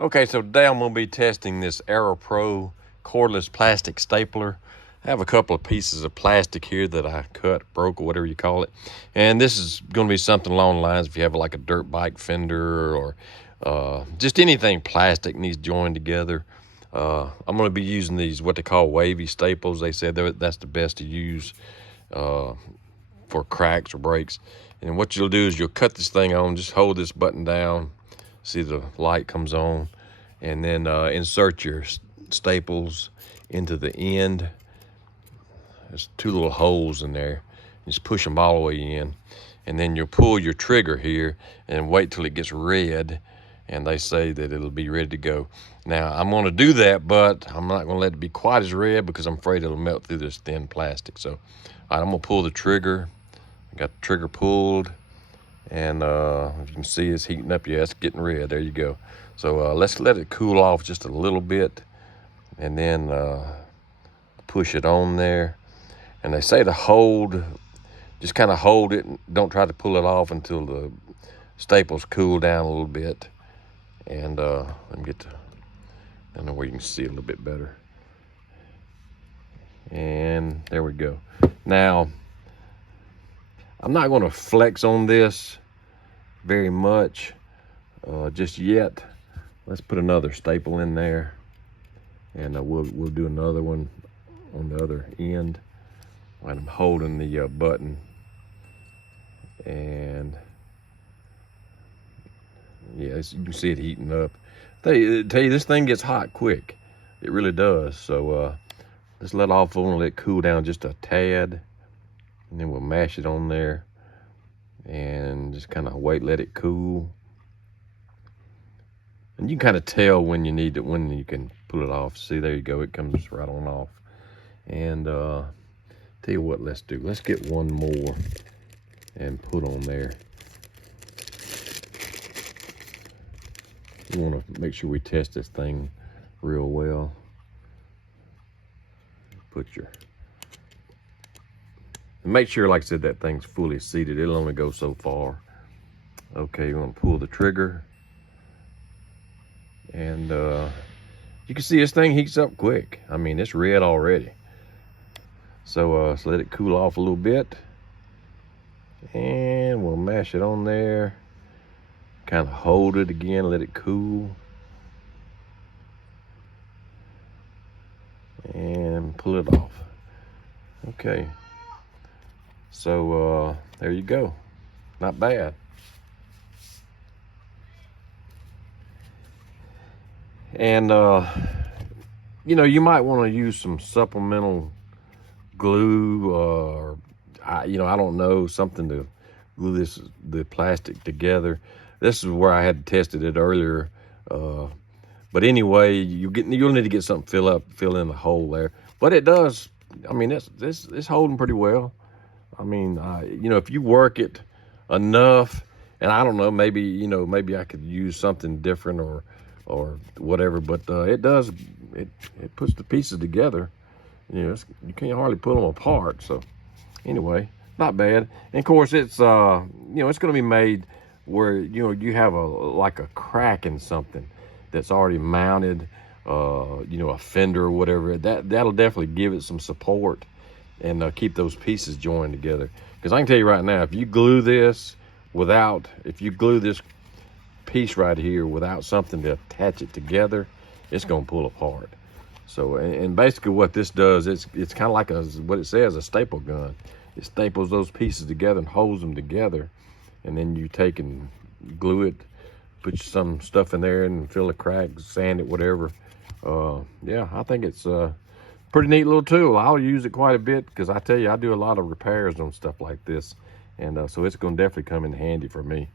Okay, so today I'm going to be testing this AEROPRO cordless plastic stapler. I have a couple of pieces of plastic here that I cut, broke, or whatever you call it. And this is going to be something along the lines if you have like a dirt bike fender or just anything plastic needs joined together. I'm going to be using these, what they call wavy staples. They said that's the best to use for cracks or breaks. And what you'll do is you'll cut this thing on, just hold this button down. See the light comes on, and then insert your staples into the end. There's two little holes in there. Just push them all the way in, and then you'll pull your trigger here and wait till it gets red, and they say that it'll be ready to go. Now I'm going to do that, but I'm not going to let it be quite as red because I'm afraid it'll melt through this thin plastic. So all right, I'm going to pull the trigger. I got the trigger pulled, and if you can see, it's heating up. Yeah, it's getting red. There you go. So let's let it cool off just a little bit, and then push it on there. And they say to hold, just kind of hold it. Don't try to pull it off until the staples cool down a little bit. And let me get to, I don't know where you can see a little bit better. And there we go. Now, I'm not going to flex on this very much just yet. Let's put another staple in there, and we'll do another one on the other end. I'm holding the button, and yeah, you can see it heating up. Tell you, this thing gets hot quick. It really does. So let's let off on, let it cool down just a tad, and then we'll mash it on there and just kind of wait, let it cool. And you can kind of tell when you need it, when you can pull it off. See, there you go, it comes right on off. And tell you what, let's do, let's get one more and put on there. We want to make sure we test this thing real well. Make sure, like I said, that thing's fully seated. It'll only go so far. Okay, you want to pull the trigger, and you can see this thing heats up quick. I mean, it's red already. So let it cool off a little bit, and we'll mash it on there. Kind of hold it again, let it cool, and pull it off. Okay. So there you go. Not bad. And you know, you might want to use some supplemental glue, or I don't know, something to glue the plastic together. This is where I had tested it earlier. But anyway, you'll need to get something fill in the hole there. But it does. I mean, it's holding pretty well. I mean, if you work it enough, and I don't know, maybe I could use something different or whatever, but it puts the pieces together. You can't hardly pull them apart. So anyway, not bad. And of course, it's it's going to be made where you have like a crack in something that's already mounted, a fender or whatever. That'll definitely give it some support and keep those pieces joined together. Because I can tell you right now, if you glue this piece right here without something to attach it together, it's gonna pull apart. So, and basically what this does, it's kind of like what it says, a staple gun. It staples those pieces together and holds them together, and then you take and glue it, put some stuff in there and fill the cracks, sand it, whatever. Yeah, I think it's pretty neat little tool. I'll use it quite a bit because I tell you, I do a lot of repairs on stuff like this, and so it's going to definitely come in handy for me.